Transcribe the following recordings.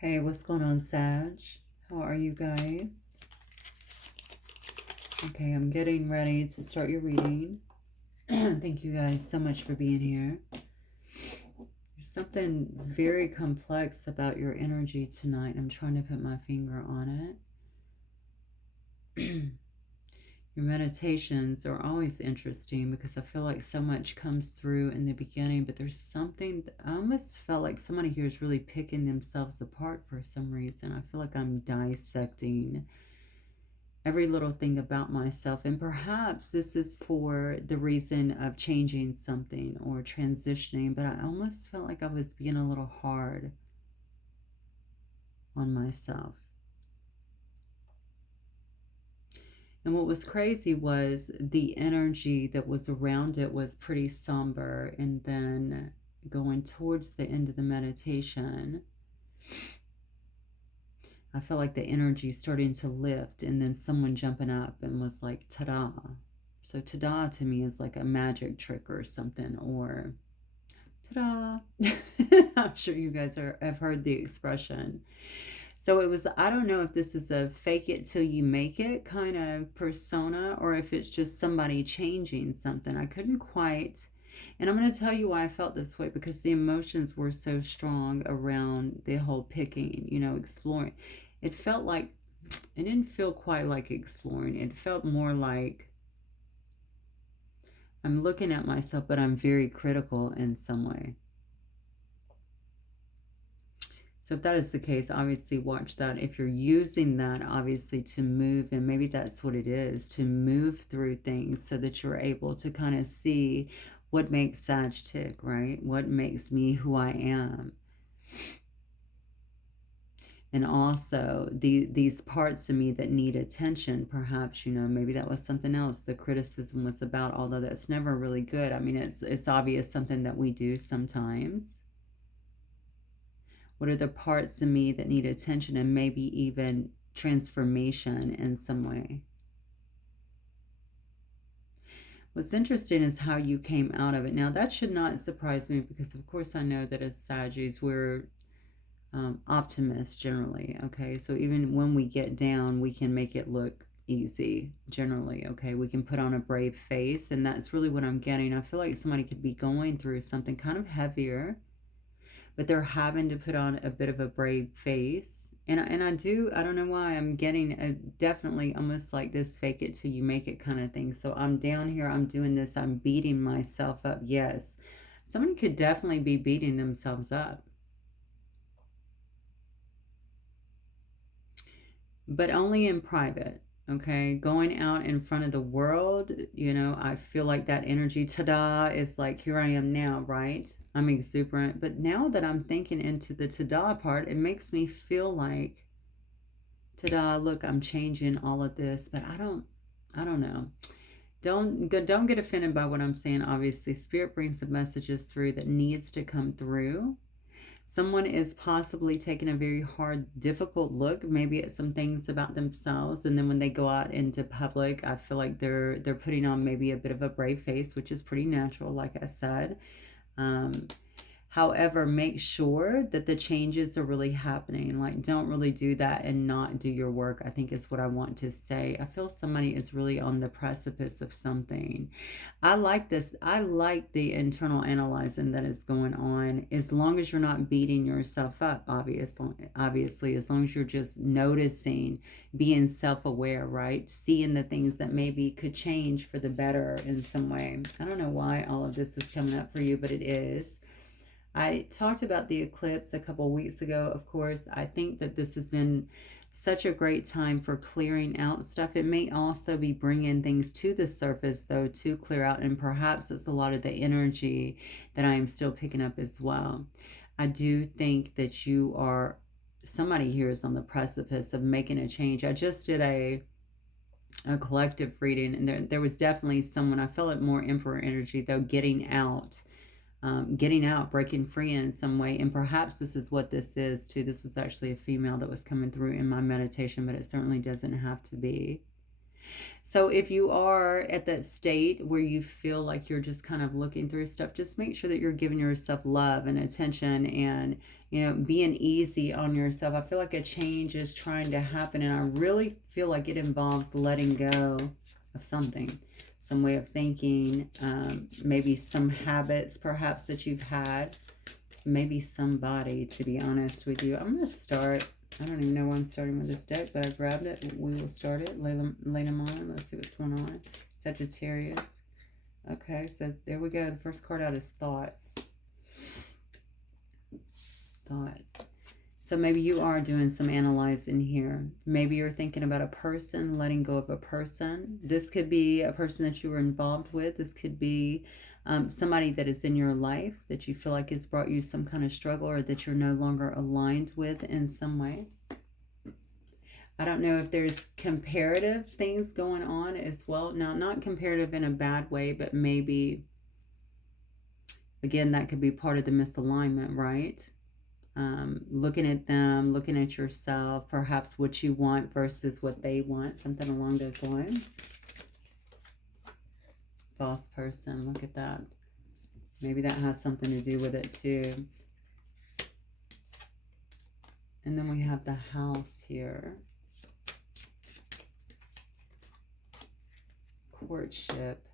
Hey, what's going on, Sag? How are you guys? Okay, I'm getting ready to start your reading. Thank you guys so much for being here. There's something very complex about your energy tonight. I'm trying to put my finger on it. Your meditations are always interesting because I feel like so much comes through in the beginning, but there's something, I almost felt like somebody here is really picking themselves apart for some reason. I feel like I'm dissecting every little thing about myself. And perhaps this is for the reason of changing something or transitioning, but I almost felt like I was being a little hard on myself. And what was crazy was the energy that was around it was pretty somber. And then going towards the end of the meditation, I felt like the energy starting to lift, and then someone jumping up and was like, ta-da. So ta-da to me is like a magic trick or something, or ta-da. I'm sure you guys have heard the expression. So it was, I don't know if this is a fake it till you make it kind of persona, or if it's just somebody changing something. I couldn't quite. And I'm going to tell you why I felt this way, because the emotions were so strong around the whole picking, exploring. It felt like, it didn't feel quite like exploring. It felt more like I'm looking at myself, but I'm very critical in some way. So if that is the case, obviously watch that. If you're using that, obviously, to move, and maybe that's what it is, to move through things so that you're able to kind of see what makes Sag tick, right? What makes me who I am. And also these parts of me that need attention, perhaps, maybe that was something else the criticism was about, although that's never really good. I mean, it's obvious something that we do sometimes. What are the parts of me that need attention and maybe even transformation in some way? What's interesting is how you came out of it. Now, that should not surprise me because, of course, I know that as Saggies, we're optimists generally. Okay, so even when we get down, we can make it look easy generally. Okay, we can put on a brave face, and that's really what I'm getting. I feel like somebody could be going through something kind of heavier, but they're having to put on a bit of a brave face. And I don't know why I'm getting a definitely almost like this fake it till you make it kind of thing. So I'm down here, I'm doing this, I'm beating myself up. Yes, somebody could definitely be beating themselves up, but only in private. Okay, going out in front of the world, I feel like that energy, ta-da, is like, here I am now, right? I'm exuberant. But now that I'm thinking into the ta-da part, it makes me feel like, ta-da, look, I'm changing all of this, but I don't know. Don't get offended by what I'm saying. Obviously, spirit brings the messages through that needs to come through. Someone is possibly taking a very hard, difficult look, maybe at some things about themselves, and then when they go out into public, I feel like they're putting on maybe a bit of a brave face, which is pretty natural, like I said. Um, However, make sure that the changes are really happening. Like, don't really do that and not do your work, I think is what I want to say. I feel somebody is really on the precipice of something. I like this. I like the internal analyzing that is going on, as long as you're not beating yourself up, obviously, as long as you're just noticing, being self-aware, right? Seeing the things that maybe could change for the better in some way. I don't know why all of this is coming up for you, but it is. I talked about the eclipse a couple weeks ago. Of course, I think that this has been such a great time for clearing out stuff. It may also be bringing things to the surface, though, to clear out, and perhaps it's a lot of the energy that I am still picking up as well. I do think that somebody here is on the precipice of making a change. I just did a collective reading, and there was definitely someone, I felt it more emperor energy, though, getting out, breaking free in some way. And perhaps this is what this is too. This was actually a female that was coming through in my meditation, but it certainly doesn't have to be. So if you are at that state where you feel like you're just kind of looking through stuff, just make sure that you're giving yourself love and attention and, being easy on yourself. I feel like a change is trying to happen, and I really feel like it involves letting go of something, some way of thinking, maybe some habits perhaps that you've had, maybe somebody, to be honest with you. I'm going to start. I don't even know why I'm starting with this deck, but I grabbed it. We will start it. Lay them on. Let's see what's going on. Sagittarius. Okay, so there we go. The first card out is thoughts. Thoughts. So maybe you are doing some analyzing here. Maybe you're thinking about a person, letting go of a person. This could be a person that you were involved with. This could be somebody that is in your life that you feel like has brought you some kind of struggle, or that you're no longer aligned with in some way. I don't know if there's comparative things going on as well. Now, not comparative in a bad way, but maybe, again, that could be part of the misalignment, right? Looking at them, looking at yourself, perhaps what you want versus what they want, something along those lines. False person, look at that. Maybe that has something to do with it too. And then we have the House here. Courtship.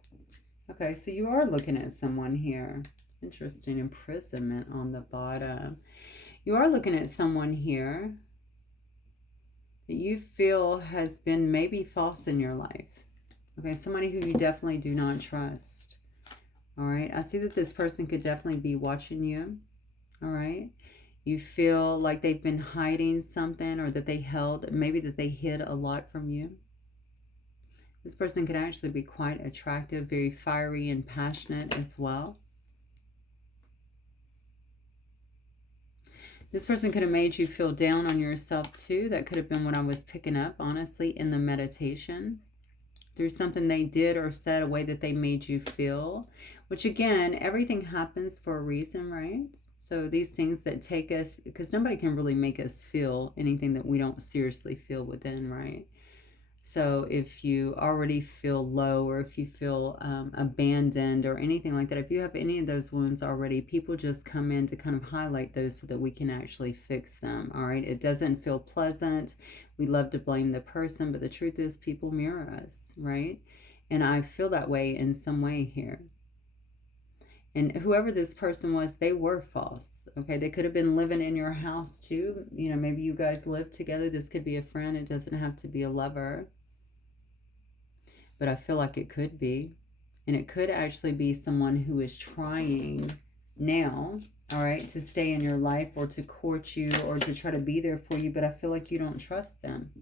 Okay, so you are looking at someone here. Interesting. Imprisonment on the bottom. You are looking at someone here that you feel has been maybe false in your life. Okay, somebody who you definitely do not trust. All right, I see that this person could definitely be watching you. All right, you feel like they've been hiding something, or that they held, maybe that they hid a lot from you. This person could actually be quite attractive, very fiery and passionate as well. This person could have made you feel down on yourself too. That could have been what I was picking up, honestly, in the meditation. Through something they did or said, a way that they made you feel. Which, again, everything happens for a reason, right? So these things that take us, because nobody can really make us feel anything that we don't seriously feel within, right? So if you already feel low, or if you feel abandoned or anything like that, if you have any of those wounds already, people just come in to kind of highlight those so that we can actually fix them, all right? It doesn't feel pleasant. We love to blame the person, but the truth is people mirror us, right? And I feel that way in some way here. And whoever this person was, they were false, okay? They could have been living in your house too. Maybe you guys live together. This could be a friend. It doesn't have to be a lover. But I feel like it could be. And it could actually be someone who is trying now, all right, to stay in your life, or to court you, or to try to be there for you. But I feel like you don't trust them.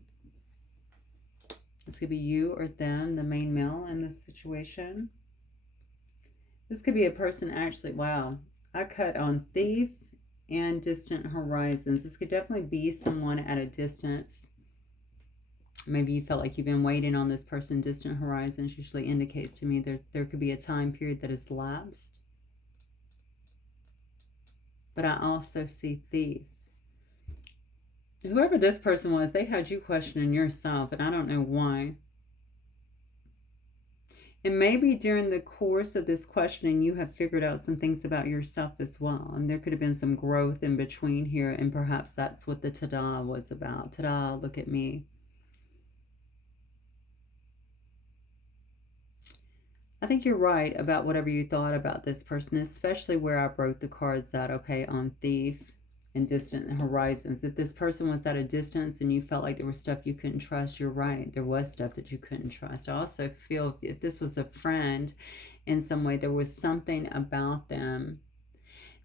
This could be you or them, the main male in this situation. This could be a person actually, wow, I cut on thief and distant horizons. This could definitely be someone at a distance. Maybe you felt like you've been waiting on this person. Distant horizons usually indicates to me there could be a time period that has lapsed. But I also see thief. Whoever this person was, they had you questioning yourself, and I don't know why. And maybe during the course of this questioning, you have figured out some things about yourself as well. And there could have been some growth in between here. And perhaps that's what the ta-da was about. Ta-da, look at me. I think you're right about whatever you thought about this person, especially where I broke the cards out, okay, on thief and distant horizons. If this person was at a distance and you felt like there was stuff you couldn't trust, you're right. There was stuff that you couldn't trust. I also feel if this was a friend in some way, there was something about them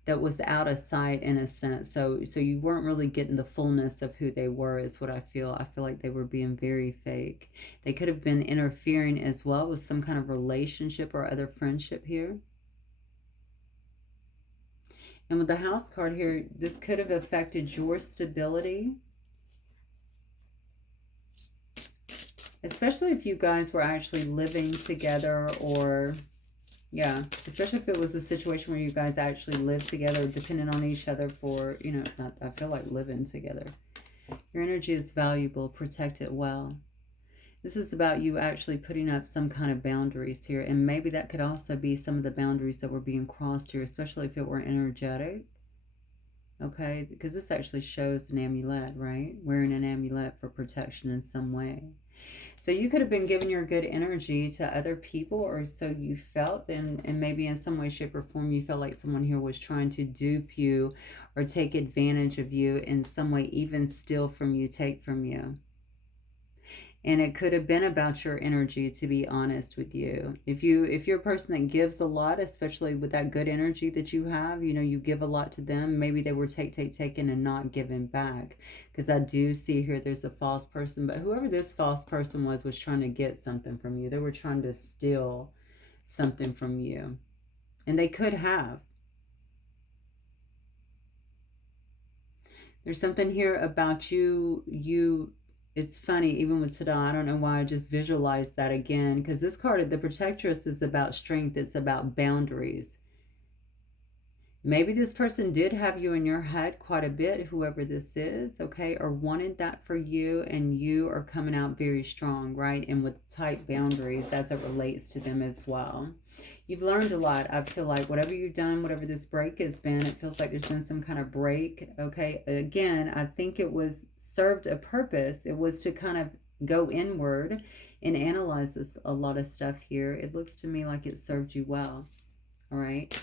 that was out of sight in a sense. So you weren't really getting the fullness of who they were, is what I feel. I feel like they were being very fake. They could have been interfering as well with some kind of relationship or other friendship here. And with the House card here, this could have affected your stability. Especially if you guys were actually living together, or, yeah, especially if it was a situation where you guys actually lived together, depending on each other for, I feel like living together. Your energy is valuable. Protect it well. This is about you actually putting up some kind of boundaries here. And maybe that could also be some of the boundaries that were being crossed here, especially if it were energetic. Okay, because this actually shows an amulet, right? Wearing an amulet for protection in some way. So you could have been giving your good energy to other people, or so you felt, and maybe in some way, shape, or form, you felt like someone here was trying to dupe you or take advantage of you in some way, even steal from you, take from you. And it could have been about your energy, to be honest with you. If you're a person that gives a lot, especially with that good energy that you have, you give a lot to them. Maybe they were taking and not giving back, because I do see here there's a false person. But whoever this false person was trying to get something from you. They were trying to steal something from you, and they could have. There's something here about you. It's funny, even with Tada, I don't know why I just visualized that again, because this card, the Protectress, is about strength. It's about boundaries. Maybe this person did have you in your head quite a bit, whoever this is, okay, or wanted that for you, and you are coming out very strong, right? And with tight boundaries as it relates to them as well. You've learned a lot. I feel like whatever you've done, whatever this break has been, it feels like there's been some kind of break, okay? Again, I think it was served a purpose. It was to kind of go inward and analyze this, a lot of stuff here. It looks to me like it served you well, all right?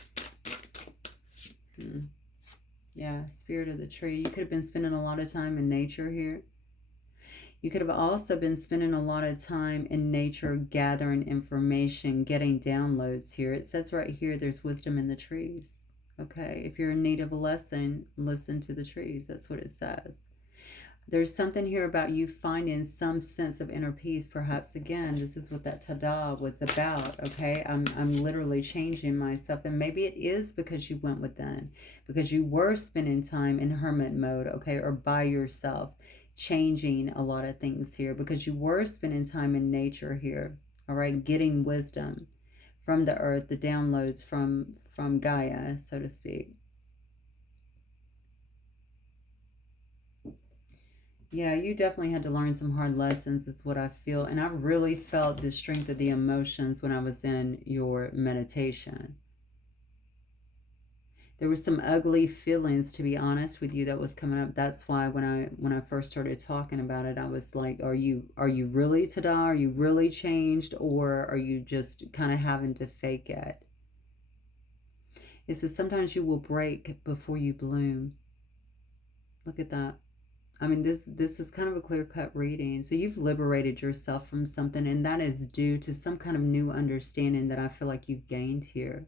Yeah, spirit of the tree. You could have been spending a lot of time in nature here. You could have also been spending a lot of time in nature gathering information, getting downloads here. It says right here there's wisdom in the trees. Okay, if you're in need of a lesson, listen to the trees. That's what it says. There's something here about you finding some sense of inner peace. Perhaps, again, this is what that tada was about, okay? I'm literally changing myself. And maybe it is because you went within, because you were spending time in hermit mode, okay, or by yourself, changing a lot of things here, because you were spending time in nature here, all right, getting wisdom from the earth, the downloads from Gaia, so to speak. Yeah, you definitely had to learn some hard lessons, is what I feel. And I really felt the strength of the emotions when I was in your meditation. There were some ugly feelings, to be honest with you, that was coming up. That's why when I first started talking about it, I was like, are you really Tada? Are you really changed? Or are you just kind of having to fake it? It says sometimes you will break before you bloom. Look at that. I mean, this is kind of a clear-cut reading. So you've liberated yourself from something, and that is due to some kind of new understanding that I feel like you've gained here.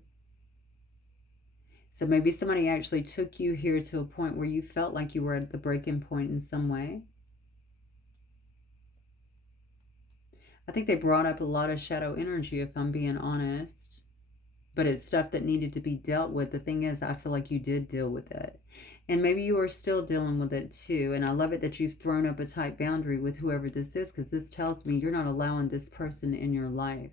So maybe somebody actually took you here to a point where you felt like you were at the breaking point in some way. I think they brought up a lot of shadow energy, if I'm being honest. But it's stuff that needed to be dealt with. The thing is, I feel like you did deal with it. And maybe you are still dealing with it too. And I love it that you've thrown up a tight boundary with whoever this is, because this tells me you're not allowing this person in your life.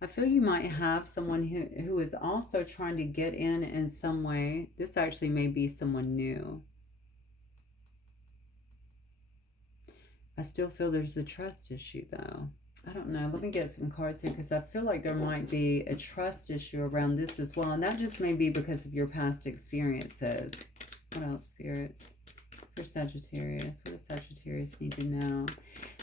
I feel you might have someone who is also trying to get in some way. This actually may be someone new. I still feel there's a trust issue though. I don't know. Let me get some cards here, because I feel like there might be a trust issue around this as well. And that just may be because of your past experiences. What else, Spirit? For Sagittarius. What does Sagittarius need to know?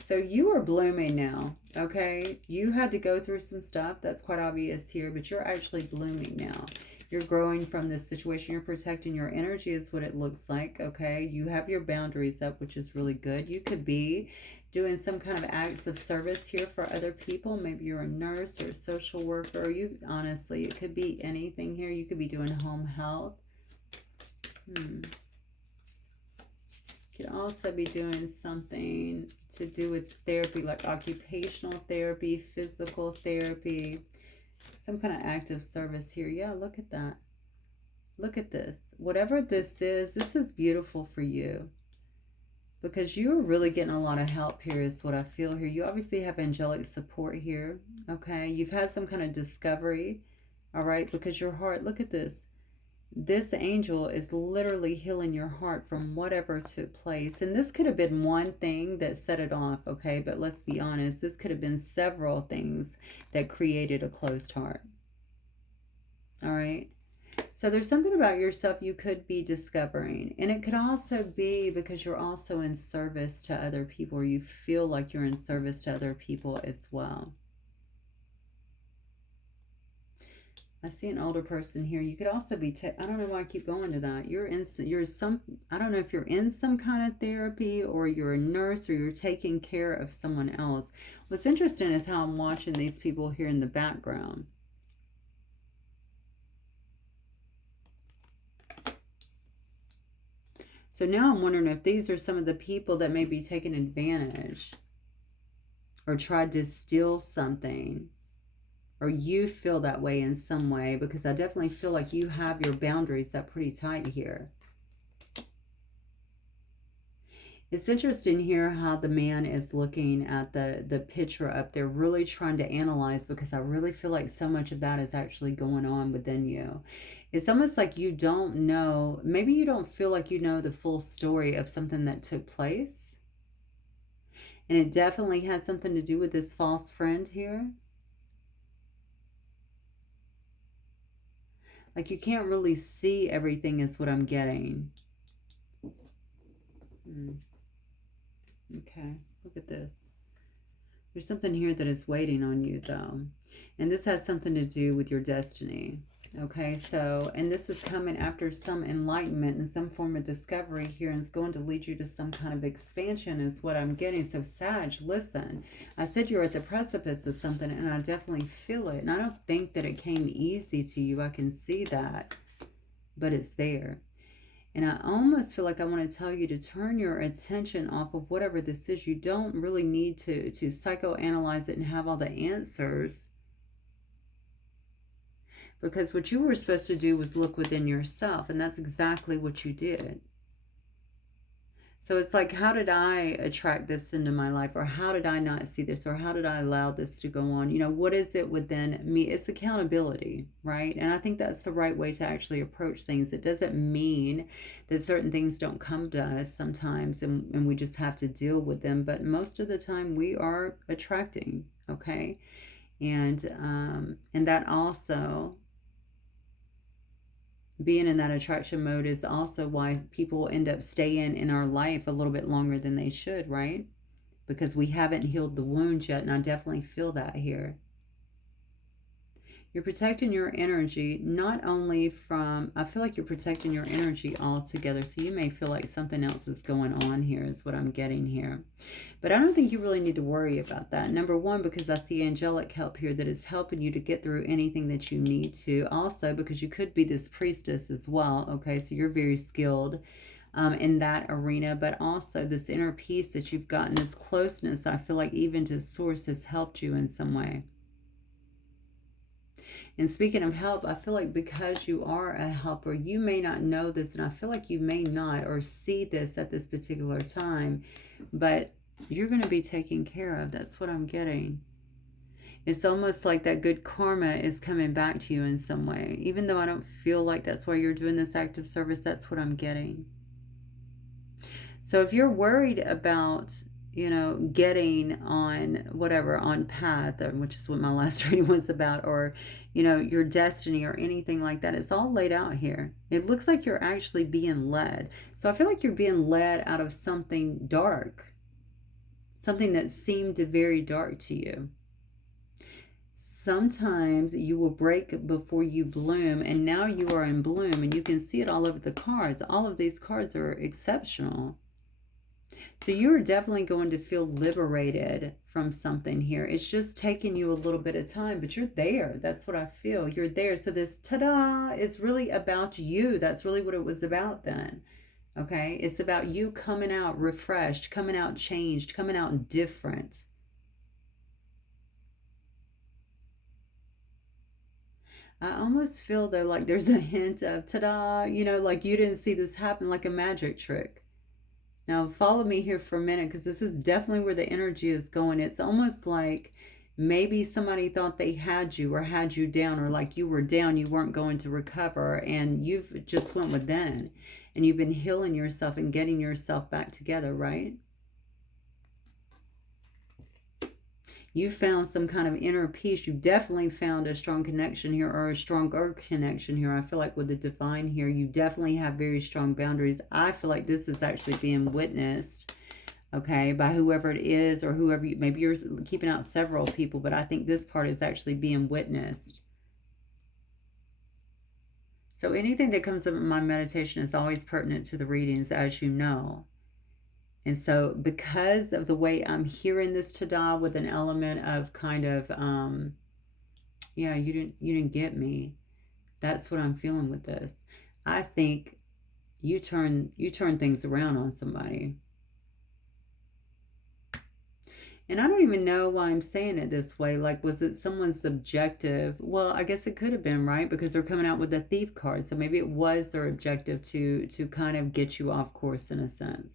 So you are blooming now, okay? You had to go through some stuff. That's quite obvious here. But you're actually blooming now. You're growing from this situation. You're protecting your energy is what it looks like, okay? You have your boundaries up, which is really good. You could be doing some kind of acts of service here for other people. Maybe you're a nurse or a social worker. Or you, honestly, it could be anything here. You could be doing home health. You could also be doing something to do with therapy, like occupational therapy, physical therapy, some kind of active service here. Yeah, look at that. Look at this. Whatever this is beautiful for you, because you're really getting a lot of help here is what I feel here. You obviously have angelic support here, okay? You've had some kind of discovery, all right? Because your heart, look at this. this angel is literally healing your heart from whatever took place. And this could have been one thing that set it off, okay? But let's be honest, this could have been several things that created a closed heart. All right? So there's something about yourself you could be discovering. And it could also be because you're also in service to other people, or you feel like you're in service to other people as well. I see an older person here. You could also be, I don't know why I keep going to that. I don't know if you're in some kind of therapy, or you're a nurse, or you're taking care of someone else. What's interesting is how I'm watching these people here in the background. So now I'm wondering if these are some of the people that may be taking advantage or tried to steal something, or you feel that way in some way, because I definitely feel like you have your boundaries up pretty tight here. It's interesting here how the man is looking at the picture up there, really trying to analyze, because I really feel like so much of that is actually going on within you. It's almost like you don't know, maybe you don't feel like you know the full story of something that took place. And it definitely has something to do with this false friend here. Like you can't really see everything is what I'm getting. Okay, look at this. There's something here that is waiting on you though. And this has something to do with your destiny. Okay, so, and this is coming after some enlightenment and some form of discovery here, and it's going to lead you to some kind of expansion is what I'm getting. So Sag, listen, I said you're at the precipice of something, and I definitely feel it. And I don't think that it came easy to you. I can see that, but it's there. And I almost feel like I want to tell you to turn your attention off of whatever this is. You don't really need to psychoanalyze it and have all the answers. Because what you were supposed to do was look within yourself, and that's exactly what you did. So it's like, how did I attract this into my life? Or how did I not see this? Or how did I allow this to go on? You know, what is it within me? It's accountability, right? And I think that's the right way to actually approach things. It doesn't mean that certain things don't come to us sometimes and we just have to deal with them. But most of the time we are attracting, okay? And that also, being in that attraction mode is also why people end up staying in our life a little bit longer than they should, right? Because we haven't healed the wounds yet, and I definitely feel that here. You're protecting your energy, not only from, I feel like you're protecting your energy altogether. So you may feel like something else is going on here is what I'm getting here. But I don't think you really need to worry about that. Number one, because I see angelic help here that is helping you to get through anything that you need to. Also, because you could be this priestess as well. Okay, so you're very skilled in that arena. But also this inner peace that you've gotten, this closeness, I feel like even to source has helped you in some way. And speaking of help, I feel like because you are a helper, you may not know this, and I feel like you may not or see this at this particular time, but you're going to be taken care of. That's what I'm getting. It's almost like that good karma is coming back to you in some way. Even though I don't feel like that's why you're doing this act of service, that's what I'm getting. So if you're worried about, you know, getting on whatever, on path, which is what my last reading was about, or, you know, your destiny or anything like that, it's all laid out here. It looks like you're actually being led. So I feel like you're being led out of something dark, something that seemed very dark to you. Sometimes you will break before you bloom, and now you are in bloom, and you can see it all over the cards. All of these cards are exceptional. So you're definitely going to feel liberated from something here. It's just taking you a little bit of time, but you're there. That's what I feel. You're there. So this ta-da is really about you. That's really what it was about then. Okay? It's about you coming out refreshed, coming out changed, coming out different. I almost feel though like there's a hint of ta-da, you know, like you didn't see this happen, like a magic trick. Now follow me here for a minute, because this is definitely where the energy is going. It's almost like Maybe somebody thought they had you or had you down, or like you were down, you weren't going to recover, and you've just went within and you've been healing yourself and getting yourself back together, right? You found some kind of inner peace. You definitely found a strong connection here, or a stronger connection here. I feel like with the divine here, you definitely have very strong boundaries. I feel like this is actually being witnessed, okay, by whoever it is, or whoever you, maybe you're keeping out several people, but I think this part is actually being witnessed. So anything that comes up in my meditation is always pertinent to the readings, as you know. And so because of the way I'm hearing this Tada, with an element of kind of, yeah, you didn't get me. That's what I'm feeling with this. I think you turn things around on somebody. And I don't even know why I'm saying it this way. Like, was it someone's objective? Well, I guess it could have been, right? Because they're coming out with the thief card. So maybe it was their objective to kind of get you off course in a sense.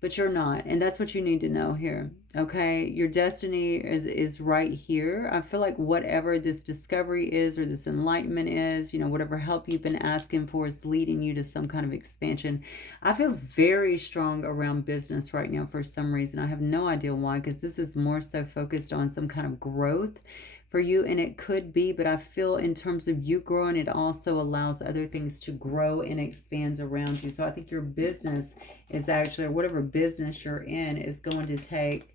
But you're not, and that's what you need to know here. Okay, your destiny is right here. I feel like whatever this discovery is, or this enlightenment is, whatever help you've been asking for, is leading you to some kind of expansion. I feel very strong around business right now for some reason. I have no idea why, because this is more so focused on some kind of growth for you, and it could be, but I feel in terms of you growing, it also allows other things to grow and expands around you. So I think your business is actually, or whatever business you're in, is going to take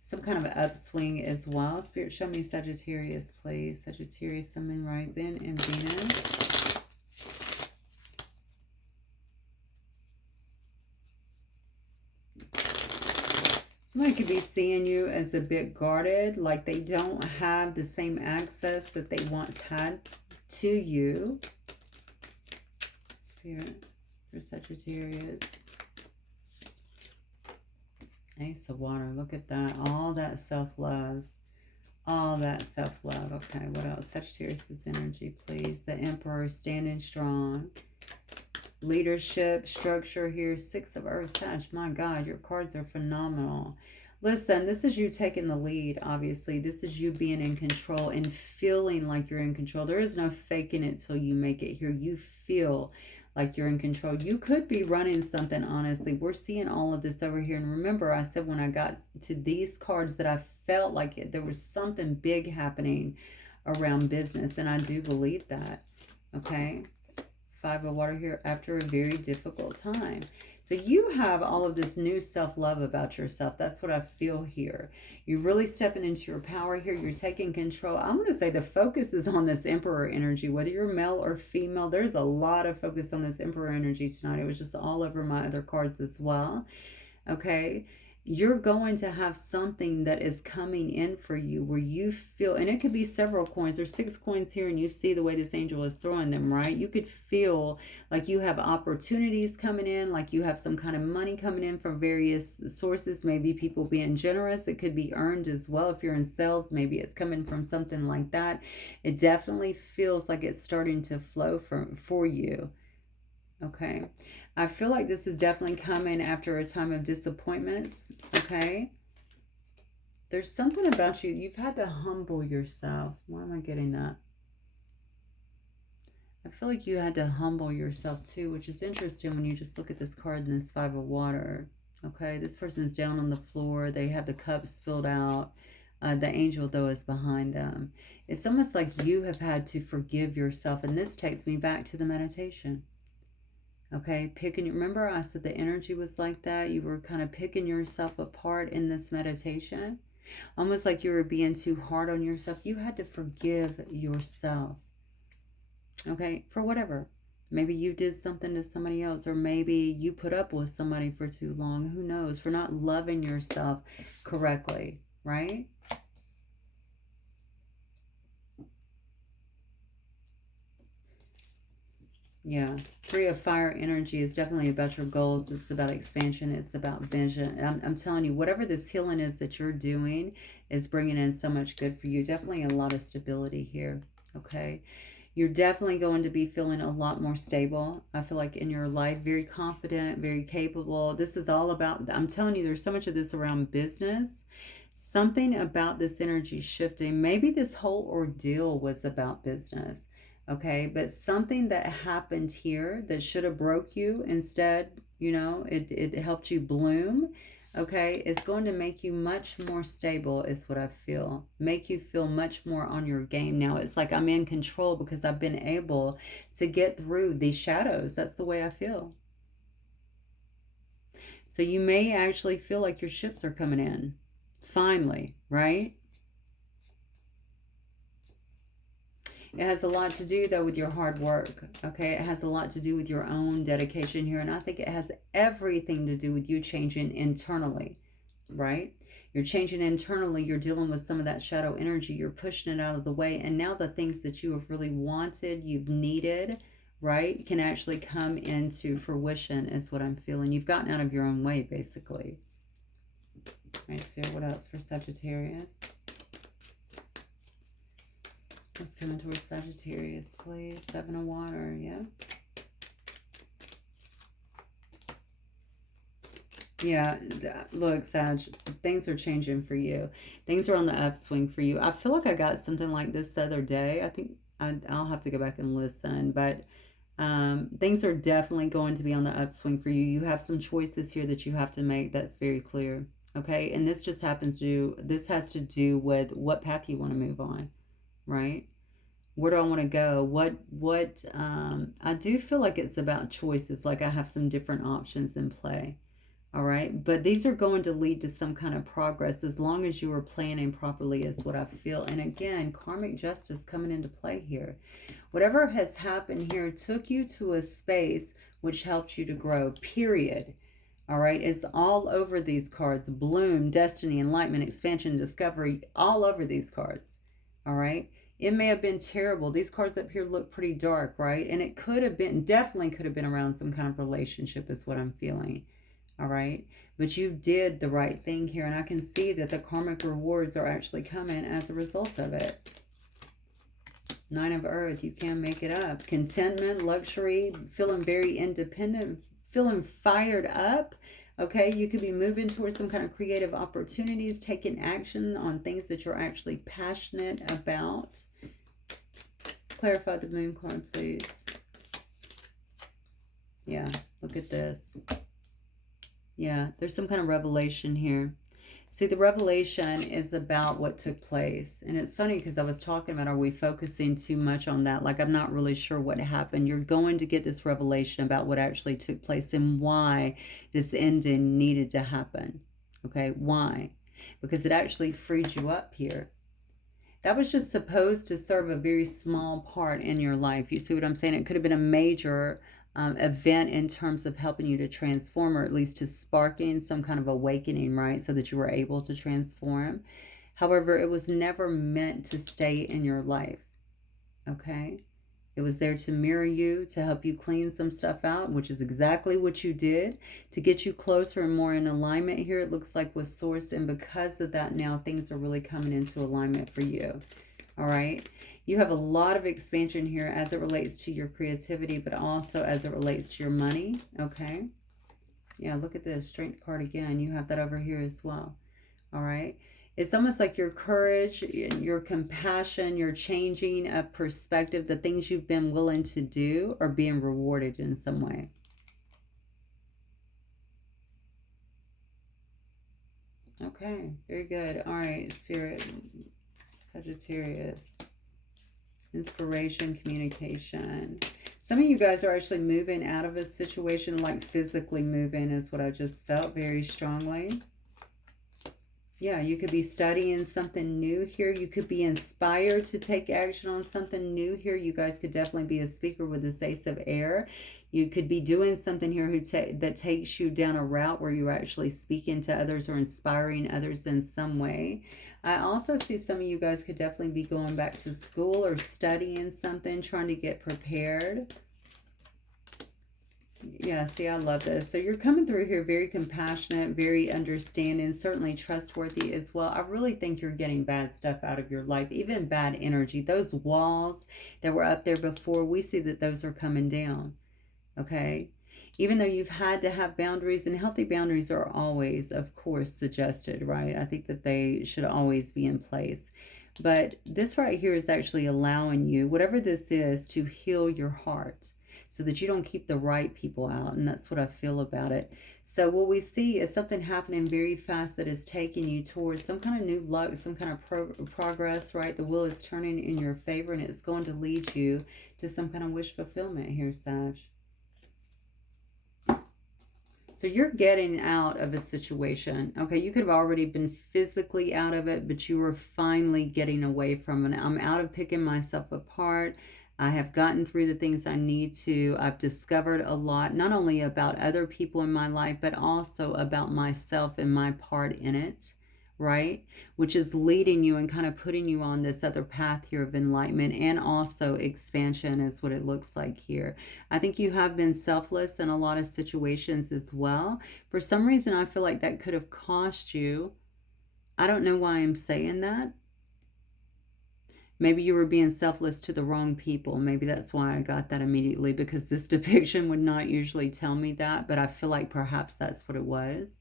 some kind of upswing as well. Spirit, show me Sagittarius, please. Sagittarius, Sun, Moon, Rising, and Venus. Somebody could be seeing you as a bit guarded, like they don't have the same access that they once had to you. Spirit, for Sagittarius. Ace of Water, look at that. All that self-love. All that self-love. Okay, what else? Sagittarius' energy, please. The Emperor, standing strong. Leadership, structure here. Six of Earth, Sag. My God, your cards are phenomenal. Listen, this is you taking the lead, obviously. This is you being in control and feeling like you're in control. There is no faking it till you make it here. You feel like you're in control. You could be running something, honestly. We're seeing all of this over here. And remember, I said when I got to these cards that I felt like there was something big happening around business. And I do believe that, okay? Five of Water here, after a very difficult time. So you have all of this new self-love about yourself. That's what I feel here. You're really stepping into your power here. You're taking control. I'm going to say the focus is on this Emperor energy. Whether you're male or female, there's a lot of focus on this Emperor energy tonight. It was just all over my other cards as well. Okay, you're going to have something that is coming in for you where you feel, and it could be several coins. There's 6 coins here, and you see the way this angel is throwing them, right? You could feel like you have opportunities coming in, like you have some kind of money coming in from various sources. Maybe people being generous. It could be earned as well. If you're in sales, maybe it's coming from something like that. It definitely feels like it's starting to flow for you. Okay, I feel like this is definitely coming after a time of disappointments. Okay, there's something about you. You've had to humble yourself. Why am I getting that? I feel like you had to humble yourself too, which is interesting when you just look at this card and this Five of Water. Okay, this person's down on the floor. They have the cup spilled out. The angel, though, is behind them. It's almost like you have had to forgive yourself. And this takes me back to the meditation. Okay, remember I said the energy was like that? You were kind of picking yourself apart in this meditation. Almost like you were being too hard on yourself. You had to forgive yourself. Okay, for whatever. Maybe you did something to somebody else, or maybe you put up with somebody for too long. Who knows? For not loving yourself correctly, right? Yeah, Three of Fire energy is definitely about your goals. It's about expansion. It's about vision. I'm telling you, whatever this healing is that you're doing is bringing in so much good for you. Definitely a lot of stability here, okay? You're definitely going to be feeling a lot more stable. I feel like in your life, very confident, very capable. This is all about, I'm telling you, there's so much of this around business Something about this energy shifting, maybe this whole ordeal was about business, okay? But something that happened here that should have broke you instead, it helped you bloom, okay? It's going to make you much more stable, is what I feel. Make you feel much more on your game now. It's like I'm in control because I've been able to get through these shadows. That's the way I feel. So you may actually feel like your ships are coming in. Finally, right? It has a lot to do, though, with your hard work, okay? It has a lot to do with your own dedication here, and I think it has everything to do with you changing internally, right? You're changing internally, you're dealing with some of that shadow energy, you're pushing it out of the way, and now the things that you have really wanted, you've needed, right, can actually come into fruition, is what I'm feeling. You've gotten out of your own way, basically. Right, Spirit, what else for Sagittarius? What's coming towards Sagittarius, please? Seven of Water, yeah. Yeah, look, Sag, things are changing for you. Things are on the upswing for you. I feel like I got something like this the other day. I think I'll have to go back and listen, but things are definitely going to be on the upswing for you. You have some choices here that you have to make. That's very clear. Okay, and this just happens to, this has to do with what path you want to move on, right? Where do I want to go? I do feel like it's about choices. Like I have some different options in play. All right. But these are going to lead to some kind of progress as long as you are planning properly, is what I feel. And again, karmic justice coming into play here. Whatever has happened here took you to a space which helped you to grow, period. All right. It's all over these cards. Bloom, destiny, enlightenment, expansion, discovery, all over these cards. All right. It may have been terrible. These cards up here look pretty dark, right? And it could have been, definitely could have been around some kind of relationship, is what I'm feeling. All right. But you did the right thing here. And I can see that the karmic rewards are actually coming as a result of it. Nine of Earth, you can make it up. Contentment, luxury, feeling very independent, feeling fired up. Okay, you could be moving towards some kind of creative opportunities, taking action on things that you're actually passionate about. Clarify the moon card, please. Yeah, look at this. Yeah, there's some kind of revelation here. See, the revelation is about what took place. And it's funny because I was talking about, are we focusing too much on that? Like, I'm not really sure what happened. You're going to get this revelation about what actually took place and why this ending needed to happen. Okay, why? Because it actually freed you up here. That was just supposed to serve a very small part in your life. You see what I'm saying? It could have been a major event in terms of helping you to transform, or at least to sparking some kind of awakening, right? So that you were able to transform. However, it was never meant to stay in your life, okay? It was there to mirror you, to help you clean some stuff out, which is exactly what you did, to get you closer and more in alignment here, it looks like, with Source. And because of that, now things are really coming into alignment for you. All right. You have a lot of expansion here as it relates to your creativity, but also as it relates to your money. Okay. Yeah, look at the Strength card again. You have that over here as well. All right. It's almost like your courage, your compassion, your changing of perspective, the things you've been willing to do are being rewarded in some way. Okay, very good. All right, Spirit, Sagittarius. Inspiration, communication. Some of you guys are actually moving out of a situation, like physically moving is what I just felt very strongly. Yeah, you could be studying something new here. You could be inspired to take action on something new here. You guys could definitely be a speaker with this Ace of Air. You could be doing something here that takes you down a route where you're actually speaking to others or inspiring others in some way. I also see some of you guys could definitely be going back to school or studying something, trying to get prepared. Yeah, see, I love this. So you're coming through here very compassionate, very understanding, certainly trustworthy as well. I really think you're getting bad stuff out of your life, even bad energy. Those walls that were up there before, we see that those are coming down, okay? Even though you've had to have boundaries, and healthy boundaries are always, of course, suggested, right? I think that they should always be in place. But this right here is actually allowing you, whatever this is, to heal your heart so that you don't keep the right people out. And that's what I feel about it. So what we see is something happening very fast that is taking you towards some kind of new luck, some kind of progress, right? The wheel is turning in your favor, and it's going to lead you to some kind of wish fulfillment here, Sag. So you're getting out of a situation. Okay, you could have already been physically out of it, but you were finally getting away from it. I'm out of picking myself apart. I have gotten through the things I need to. I've discovered a lot, not only about other people in my life, but also about myself and my part in it, right? Which is leading you and kind of putting you on this other path here of enlightenment and also expansion, is what it looks like here. I think you have been selfless in a lot of situations as well. For some reason, I feel like that could have cost you. I don't know why I'm saying that. Maybe you were being selfless to the wrong people. Maybe that's why I got that immediately, because this depiction would not usually tell me that, but I feel like perhaps that's what it was.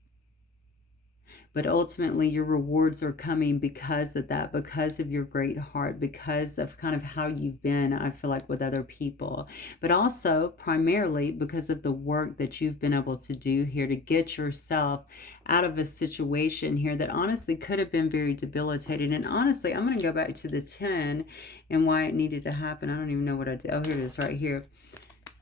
But ultimately, your rewards are coming because of that, because of your great heart, because of kind of how you've been, I feel like, with other people. But also, primarily, because of the work that you've been able to do here to get yourself out of a situation here that honestly could have been very debilitating. And honestly, I'm going to go back to the 10 and why it needed to happen. I don't even know what I did. Oh, here it is right here.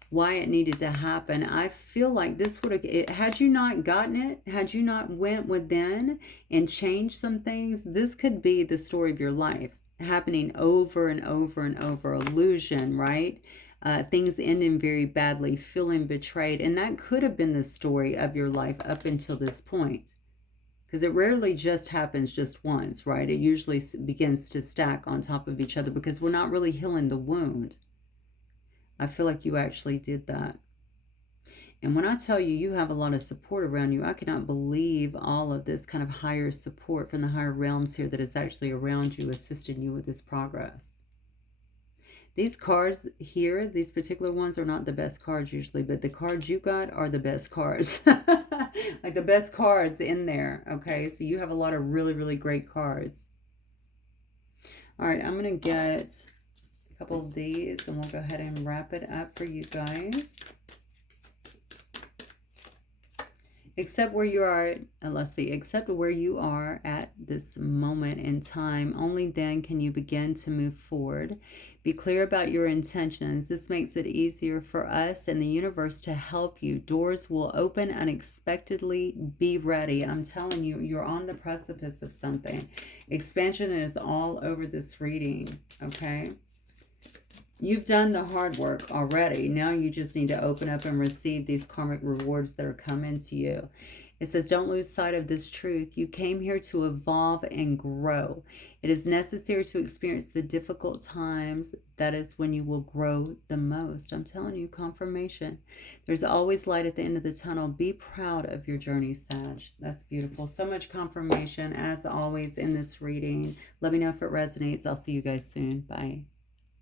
Why it needed to happen. I feel like this would have, had you not gotten it, had you not went within and changed some things, this could be the story of your life, happening over and over and over. Illusion, right? Things ending very badly, feeling betrayed. And that could have been the story of your life up until this point. Because it rarely just happens just once, right? It usually begins to stack on top of each other because we're not really healing the wound. I feel like you actually did that. And when I tell you, you have a lot of support around you, I cannot believe all of this kind of higher support from the higher realms here that is actually around you, assisting you with this progress. These cards here, these particular ones, are not the best cards usually, but the cards you got are the best cards. Like the best cards in there, okay? So you have a lot of really, really great cards. All right, I'm going to get a couple of these and we'll go ahead and wrap it up for you guys. Except where you are, let's see, except where you are at this moment in time, only then can you begin to move forward. Be clear about your intentions. This makes it easier for us and the universe to help you. Doors will open unexpectedly. Be ready. I'm telling you, you're on the precipice of something. Expansion is all over this reading, okay? You've done the hard work already. Now you just need to open up and receive these karmic rewards that are coming to you. It says, don't lose sight of this truth. You came here to evolve and grow. It is necessary to experience the difficult times. That is when you will grow the most. I'm telling you, confirmation. There's always light at the end of the tunnel. Be proud of your journey, Sag. That's beautiful. So much confirmation, as always, in this reading. Let me know if it resonates. I'll see you guys soon. Bye.